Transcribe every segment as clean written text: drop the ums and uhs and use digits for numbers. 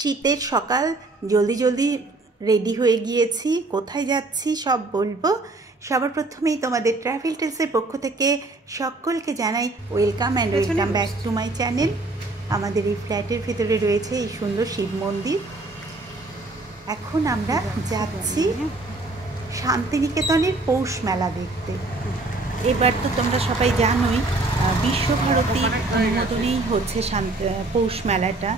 শীতের সকাল জলদি জলদি রেডি হয়ে গিয়েছি। কোথায় যাচ্ছি সব বলবো। সবার প্রথমেই তোমাদের ট্রাভেল টেলসের পক্ষ থেকে সকলকে জানাই welcome and welcome back to my channel. আমাদের এই ফ্ল্যাটের ভেতরে রয়েছে এই সুন্দর শিব মন্দির। এখন আমরা যাচ্ছি শান্তিনিকেতনের পৌষ মেলা দেখতে। এবার তো তোমরা সবাই জানোই বিশ্বভারতীর অনুমোদনেই হচ্ছে পৌষ মেলাটা,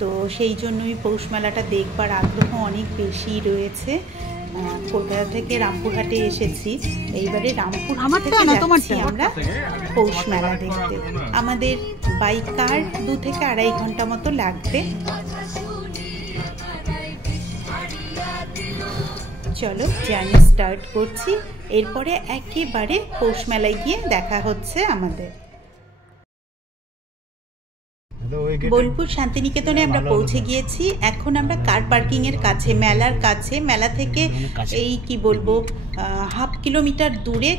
তো সেই জন্যই পৌষ মেলাটা দেখবার আগ্রহ অনেক বেশি রয়েছে। কলকাতা থেকে রামপুরহাটে এসেছি, এইবারে রামপুরহাট থেকে যাচ্ছি আমরা পৌষ মেলা দেখতে। আমাদের বাইক কার 2 থেকে 2.5 ঘন্টা মতো লাগবে। চলো জার্নি স্টার্ট করছি, এরপরে একেবারে পৌষ মেলায় গিয়ে দেখা হচ্ছে আমাদের। বোলপুর শান্তিনিকেতনে আমরা পৌঁছে গিয়েছি। এখন আমরা কার পার্কিং এর কাছে, মেলার কাছে, মেলা থেকে এই কি বলবো 1/2 কিলোমিটার দূরে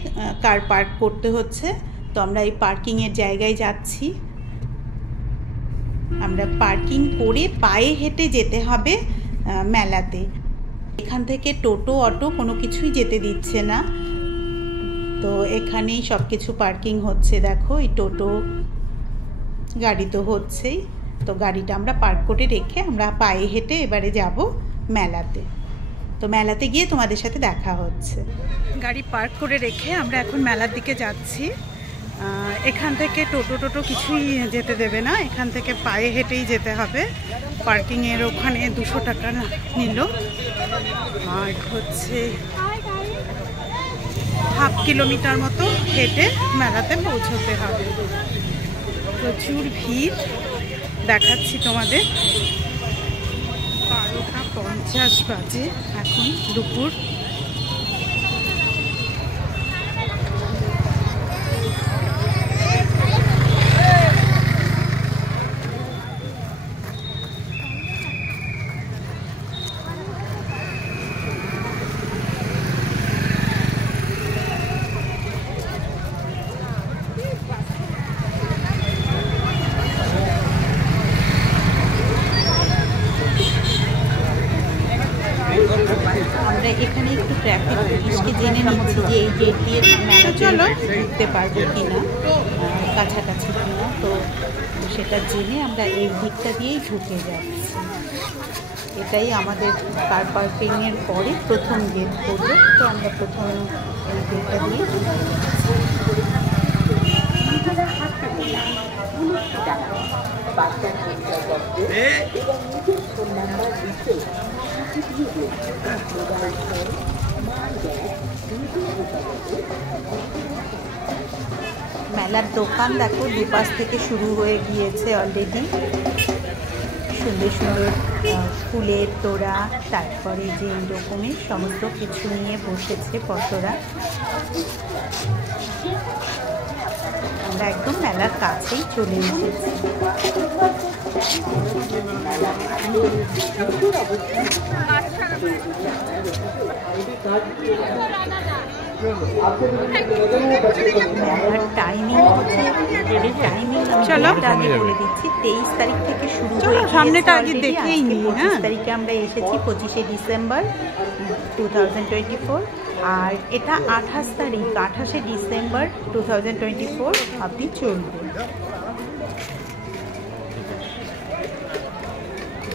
কার পার্ক করতে হচ্ছে। তো আমরা এই পার্কিং এর জায়গায় যাচ্ছি। আমরা পার্কিং করে পায়ে হেঁটে যেতে হবে মেলাতে। এখান থেকে টোটো অটো কোনো কিছুই যেতে দিচ্ছে না, তো এখানেই সব কিছু পার্কিং হচ্ছে। দেখো এই টোটো গাড়ি তো হচ্ছেই, তো গাড়িটা আমরা পার্ক করে রেখে আমরা পায়ে হেঁটে এবারে যাব মেলাতে। তো মেলাতে গিয়ে তোমাদের সাথে দেখা হচ্ছে। গাড়ি পার্ক করে রেখে আমরা এখন মেলার দিকে যাচ্ছি। এখান থেকে টোটো কিছুই যেতে দেবে না, এখান থেকে পায়ে হেঁটেই যেতে হবে। পার্কিংয়ের ওখানে 200 টাকা নিল, আর হচ্ছে 1/2 কিলোমিটার মতো হেঁটে মেলাতে পৌঁছতে হবে। প্রচুর ভিড়, দেখাচ্ছি তোমাদের। 12:50 বাজে এখন দুপুর। আমরা এখানে একটু ট্রাফিক পুলিশকে জেনে নিচ্ছি যে এই গেট দিয়ে মেলা ঢুকতে পারবো কিনা, কাছাকাছি কিনা। তো সেটা জেনে আমরা এই দিকটা দিয়েই ঢুকে যাচ্ছি। এটাই আমাদের কার পার্কিংয়ের পরে প্রথম গেট পড়লো, তো আমরা প্রথম এই গেটটা দিয়ে ঢুকে যাচ্ছি। মেলার দোকান দেখো দুপাশ থেকে শুরু হয়ে গিয়েছে অলরেডি। সুন্দর সুন্দর ফুলের তোড়া, তারপরে যে রকমের সমস্ত কিছু নিয়ে বসেছে পটরা। আমরা একদম মেলার কাছেই চলে এসেছি। মেলার টাইমিং হচ্ছে, চলো আগে বলে দিচ্ছি, 23 তারিখ থেকে শুরু হয়ে সামনেটা আগে দেখেই নি। 25 তারিখে আমরা এসেছি, 25শে ডিসেম্বর 2024, আর এটা 28 তারিখ, 28শে ডিসেম্বর 2024 অবধি চলবে।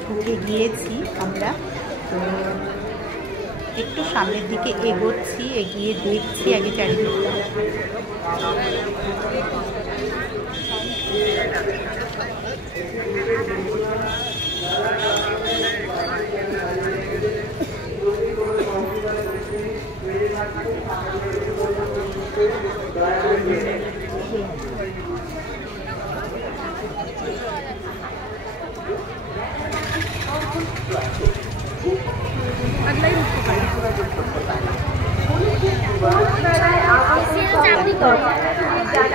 ঢুকে গিয়েছি আমরা, তো একটু সামনের দিকে এগোচ্ছি, এগিয়ে দেখছি আগে চারিদিকটা।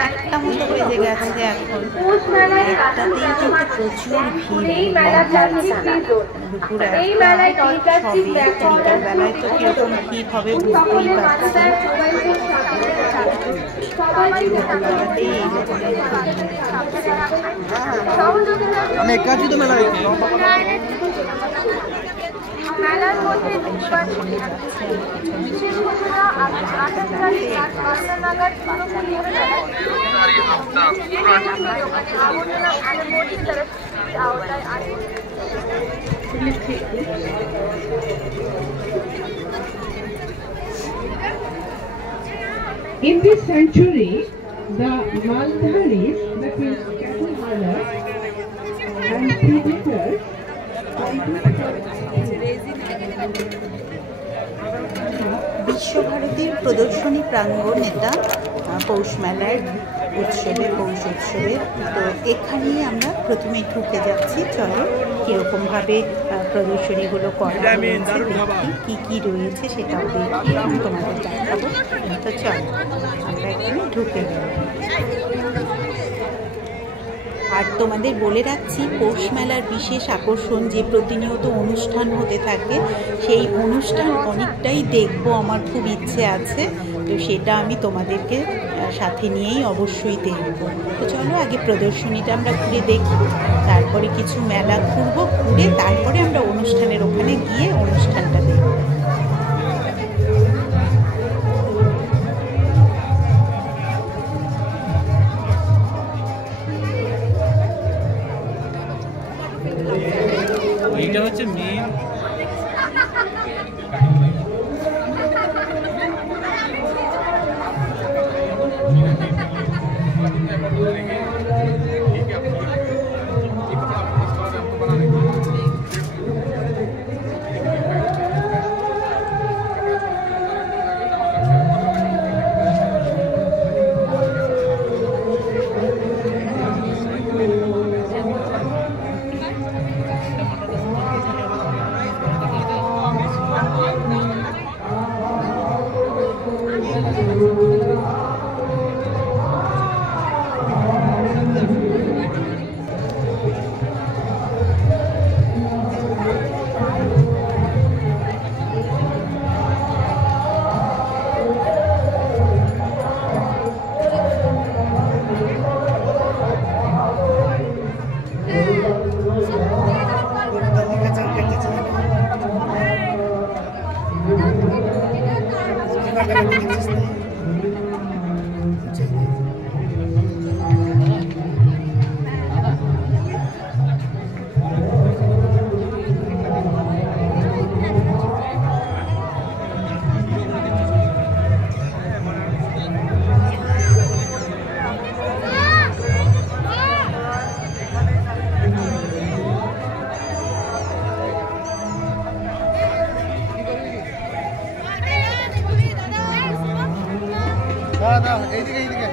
একটা মতো বেজে গেছে এখন, একটাতেই কিন্তু প্রচুর ভিড়। দুপুর 1টা, সবে বিকাল বেলায় তো কিরকম ভিড় হবে বুঝতেই পারছি। আমি একাছি তো মেলা In this century, the Maldharis, that means cattle herders and predators, বিশ্বভারতীর প্রদর্শনী প্রাঙ্গণ এটা পৌষ মেলার উৎসবে, পৌষ উৎসবের। তো এখানেই আমরা প্রথমেই ঢুকে যাচ্ছি। চলো কীরকমভাবে প্রদর্শনীগুলো করা হয়েছে, কী কী রয়েছে সেটাও দেখি এবং তোমাদের দেখাবো। তো চলো আমরা এখানে ঢুকে গেলাম। আর তোমাদের বলে রাখছি, পৌষ মেলার বিশেষ আকর্ষণ যে প্রতিনিয়ত অনুষ্ঠান হতে থাকে, সেই অনুষ্ঠান অনেকটাই দেখবো, আমার খুব ইচ্ছে আছে। তো সেটা আমি তোমাদেরকে সাথে নিয়েই অবশ্যই দেখব। তো চলো আগে প্রদর্শনীটা আমরা ঘুরে দেখি, তারপরে কিছু মেলা ঘুরবো, ঘুরে তারপরে আমরা অনুষ্ঠানের ওখানে গিয়ে অনুষ্ঠানটা দেখব। এইটা হচ্ছে মেন। এইদিকে এইদিকে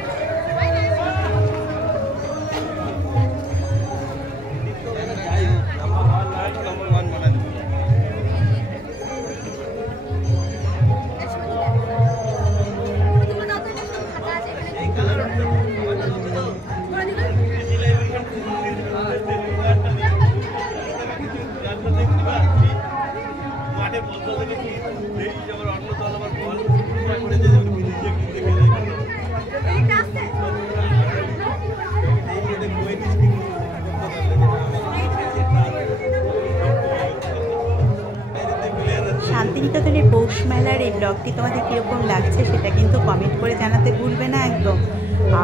শান্তিনিকেতনের পৌষ মেলার এই ব্লগটি তোমাদের কীরকম লাগছে সেটা কিন্তু কমেন্ট করে জানাতে ভুলবে না একদম।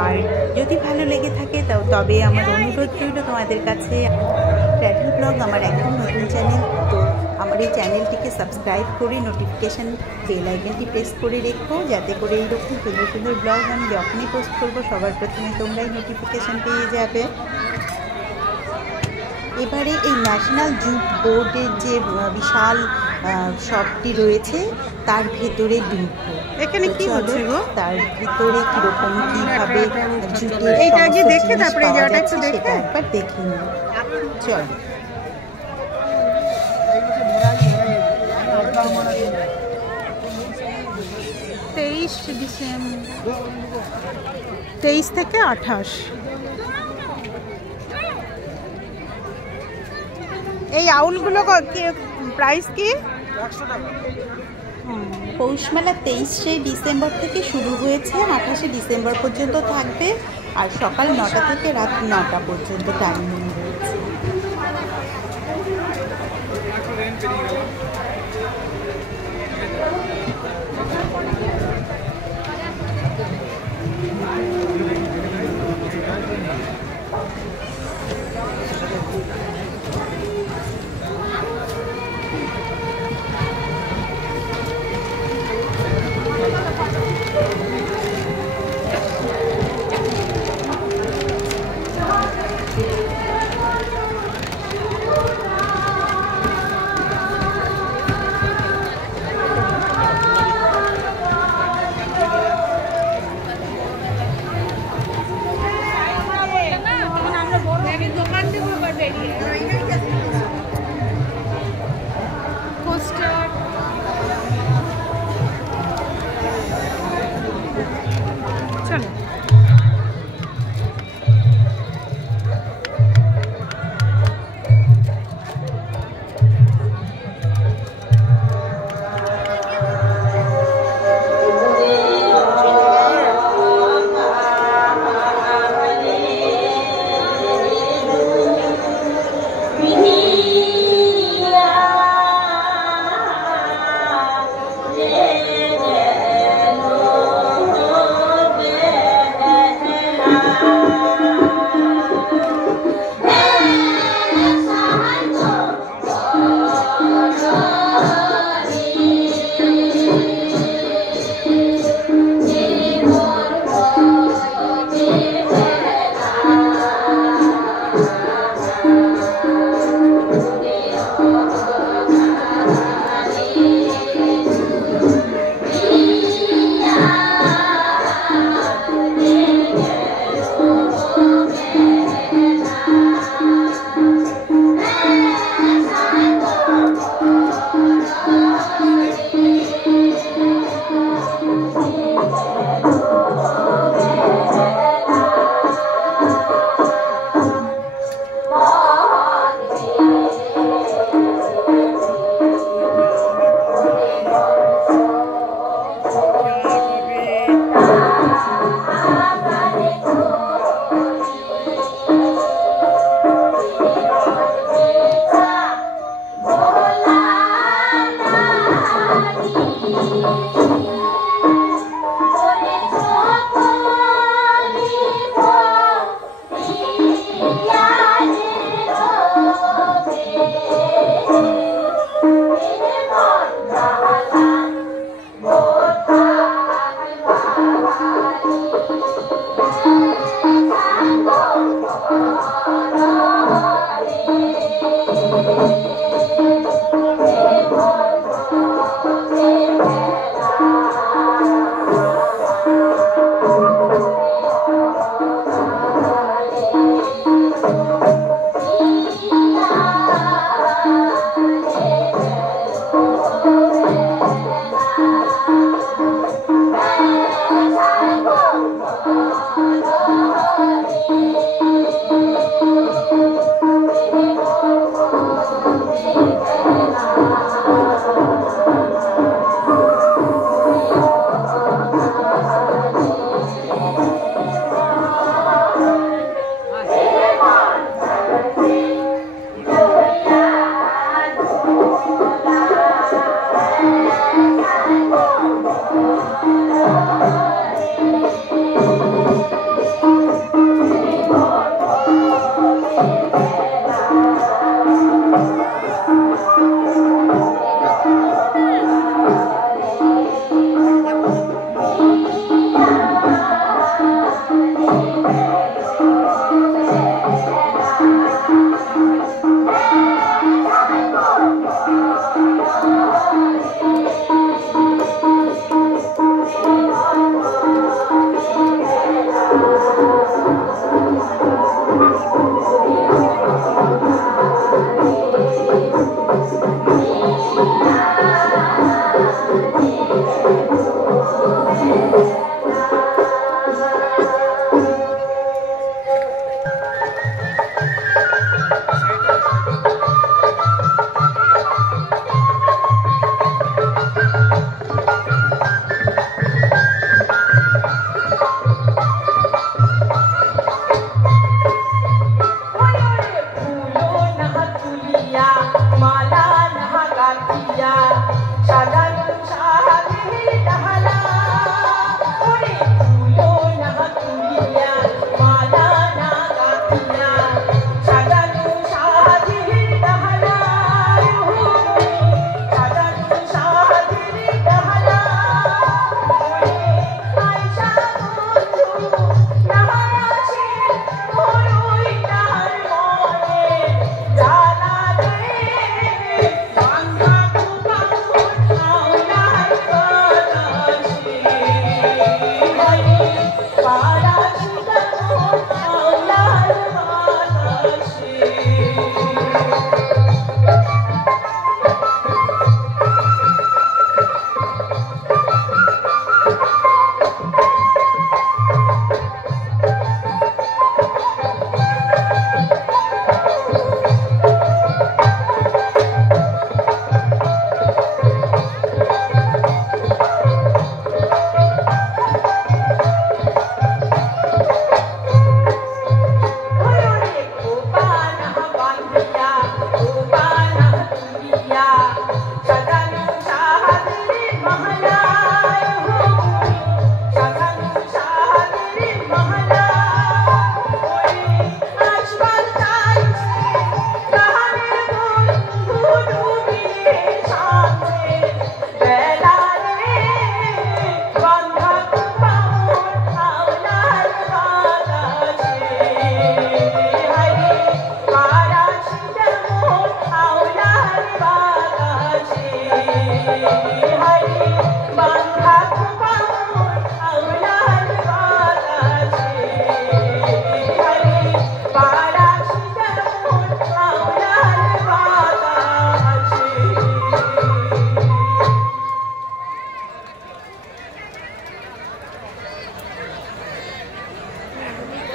আর যদি ভালো লেগে থাকে তবে আমার অনুরোধ রইল তোমাদের কাছে, ট্র্যাভেল ব্লগ আমার একদম নতুন চ্যানেল, তো আমার এই চ্যানেলটিকে সাবস্ক্রাইব করে নোটিফিকেশান বেল আইকনটি প্রেস করে রেখো, যাতে করে এইরকম সুন্দর সুন্দর ব্লগ আমি যখনই পোস্ট করবো সবার প্রথমে তোমরাই নোটিফিকেশান পেয়ে যাবে। এবারে এই ন্যাশনাল জুট বোর্ডের যে বিশাল শপটি রয়েছে তার ভেতরে ঢুকবো। এখানে কি হচ্ছে গো? তার ভিতরে কিরকম কিভাবে জুটের এইটা আগে দেখে তারপরে এই জায়গাটা একটু দেখে একবার দেখে নিই। চল। ডিসেম্বর 23 থেকে 28। এই আউলগুলো প্রাইস কি? 100 টাকা। পৌষ মেলা 23শে ডিসেম্বর থেকে শুরু হয়েছে, 28শে ডিসেম্বর পর্যন্ত থাকবে, আর সকাল 9টা থেকে রাত 9টা পর্যন্ত টাইমিং রয়েছে।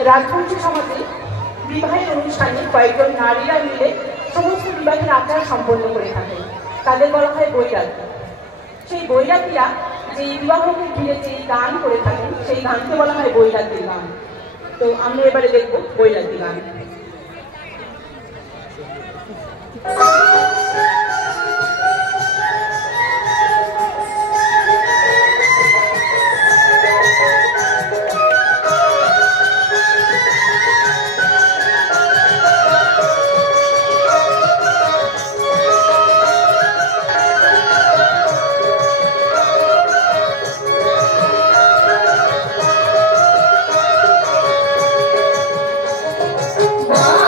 রাজবংশী সমাজে বিবাহের অনুষ্ঠানে কয়েকজন নারীরা মিলে সমস্ত বিবাহের আচার সম্পন্ন করে থাকেন। তাদের বলা হয় বৈরাগ্য। সেই বৈরাগীরা যে বিবাহকে ঘিরে যে গান করে থাকেন সেই গানকে বলা হয় বৈরাগীর গান। তো আমরা এবারে দেখব বৈরাগী গান। Bye.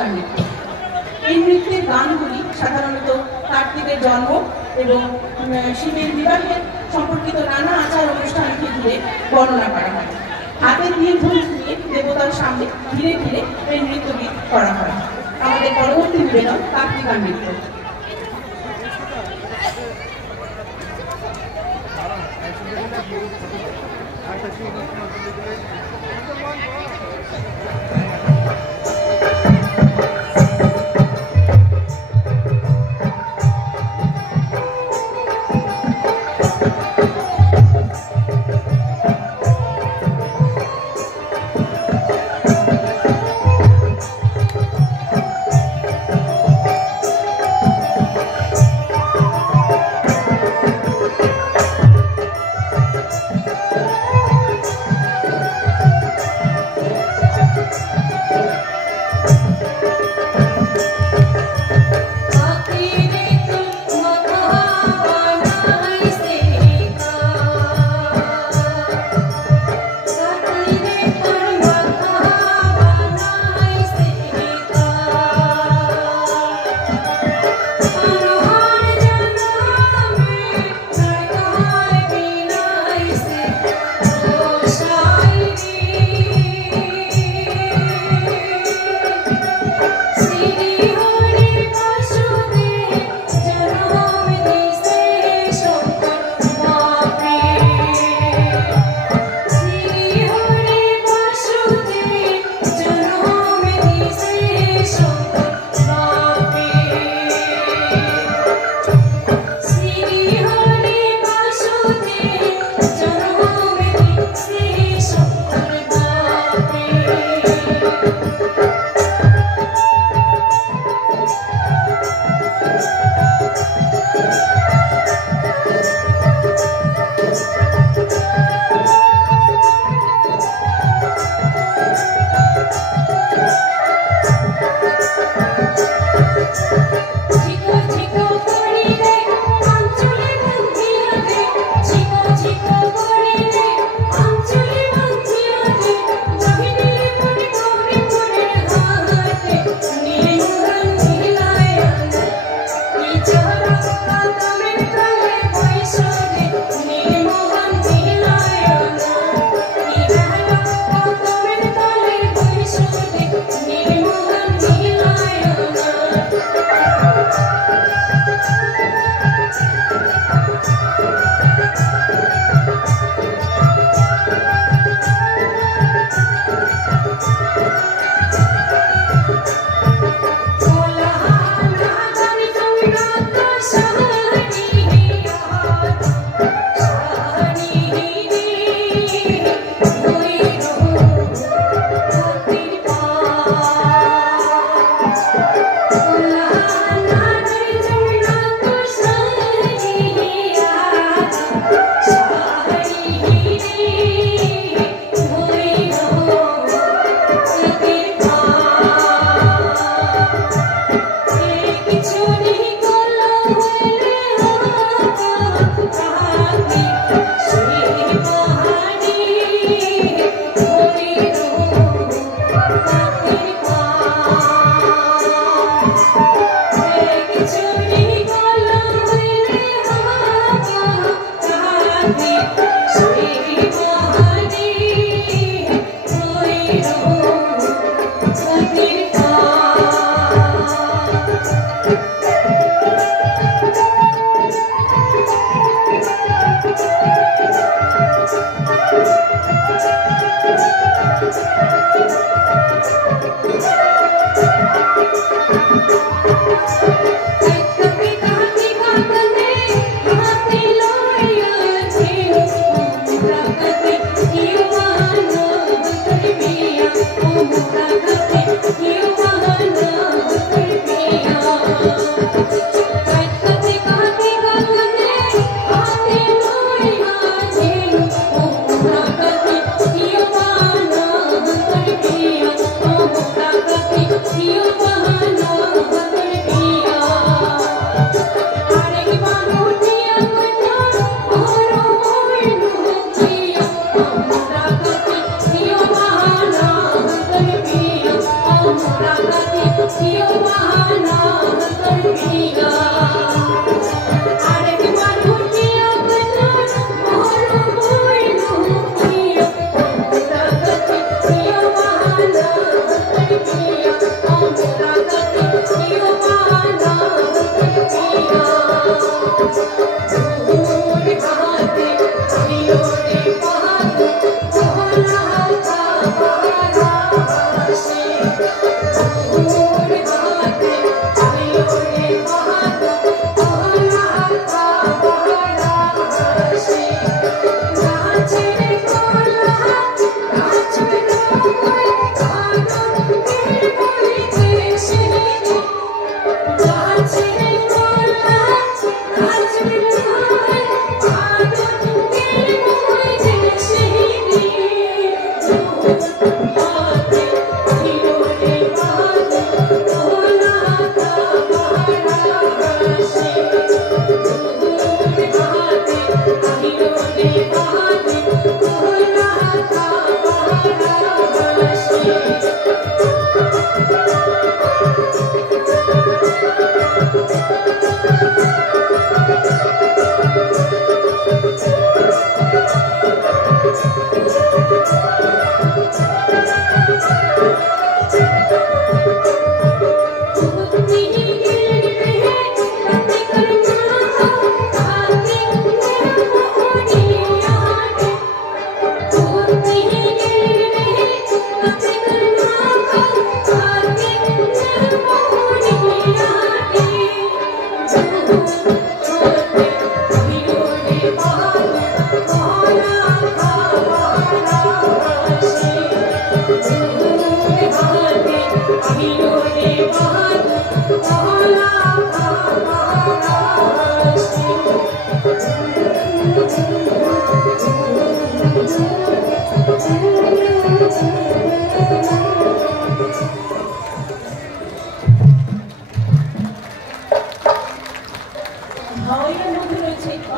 কার্তিকা নৃত্য। এই নৃত্যের গানগুলি সাধারণত কার্তিকের জন্ম এবং শিবের বিবাহের সম্পর্কিত নানা আচার অনুষ্ঠানকে ঘিরে বর্ণনা করা হয়। হাতের তীর ধনুক নিয়ে দেবতার সামনে ধীরে ধীরে এই নৃত্যটি করা হয়। আমাদের পরবর্তী নিবেদন কার্তিকা নৃত্য।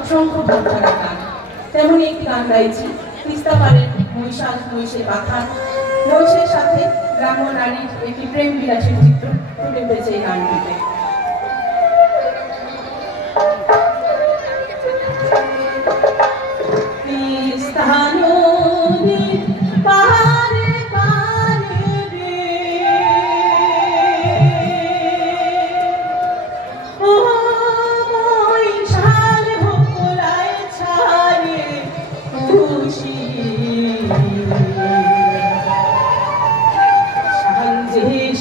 অসংখ্য ভক্তরা গান তেমনই একটি গান গাইছি তিস্তা পারের মহিষাল মহিষের বাখান মহিষের সাথে গ্রাম্য নারীর একটি প্রেম বিলাসের চিত্র ফুটে উঠেছে এই গানটিতে।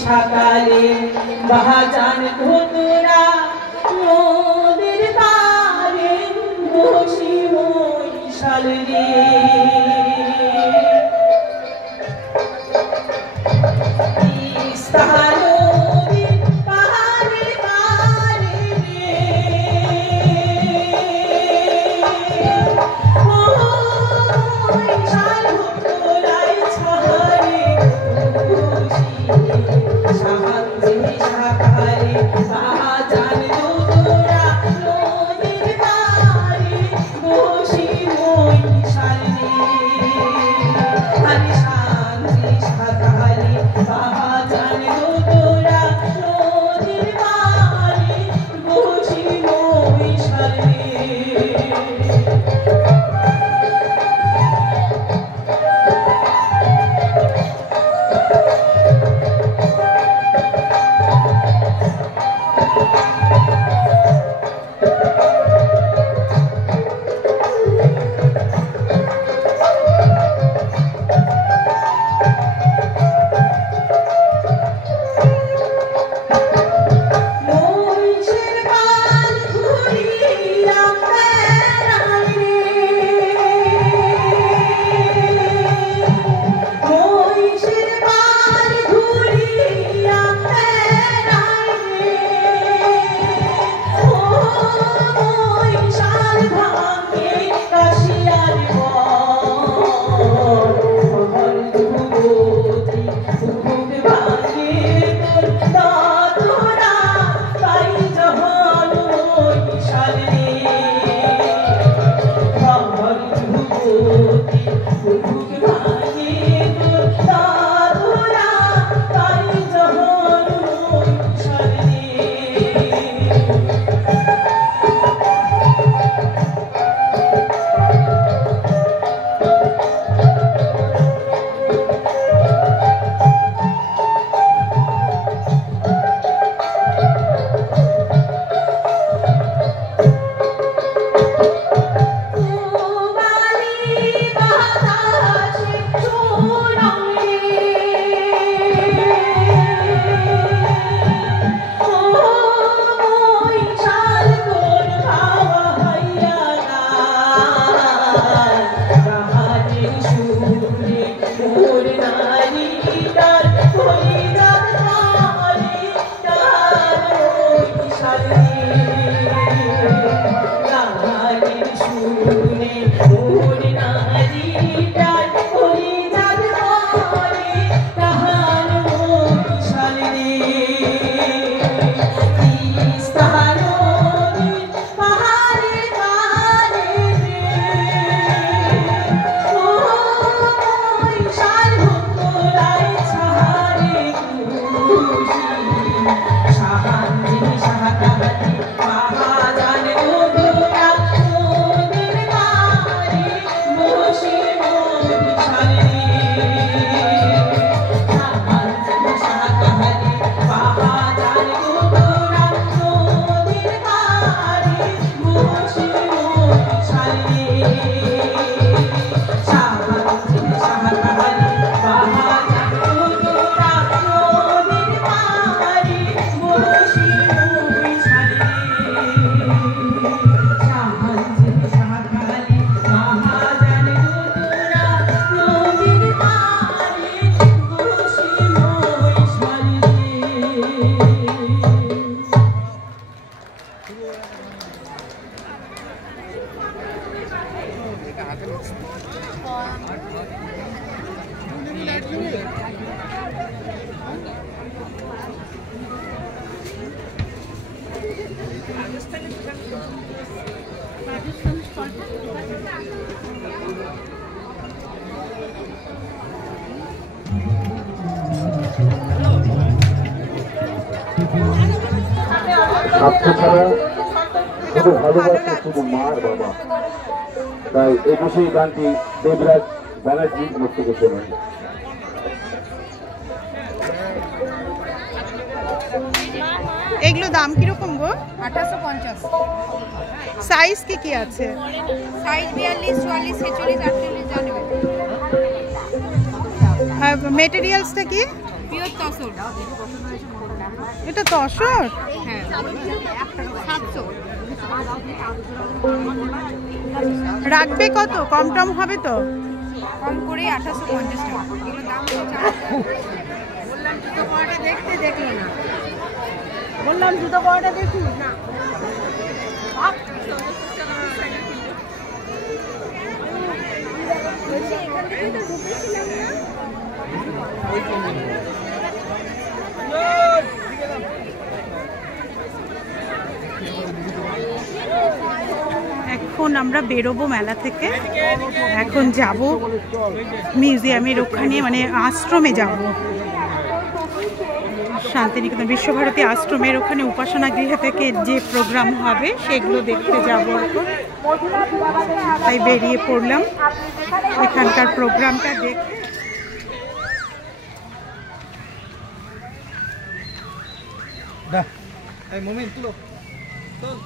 সকালে বাহাজান ধুতুরা নদীর পারে বসি মহিষাল রে I'm ছাড়া শুধু ভালোবাসা শুধু মার বাবা। তাই এই বিষয়ে গানটি দেবরাজ ব্যানার্জি মুখ থেকে শোনেন। এগুলো দাম কিরকম গো? 1850। সাইজ কি কি আছে? সাইজ 42, 44, 46, 48 জানবে। আর মেটেরিয়ালসটা কি? পিওর তসর। এটা তসর? হ্যাঁ 700। রাখবে কত? কম টম হবে তো? কম করে 1850 টাকা। এগুলো দাম বললাম জুতো পরাটা দেখতে, দেখলো না। বললাম জুতো পরাটা দেখুন না। এখান থেকে তো ঢুকেছিলাম না। এখন আমরা বেরোবো মেলা থেকে। এখন যাব মিউজিয়ামের ওখানে, মানে আশ্রমে যাব, শান্তিনিকেতন বিশ্বভারতী আশ্রমের ওখানে উপাসনা গৃহে থেকে যে প্রোগ্রাম হবে সেগুলো দেখতে যাব এখন। তাই বেরিয়ে পড়লাম এখানকার প্রোগ্রামটা দেখে। এই মোমেন্ট তুলো, চল।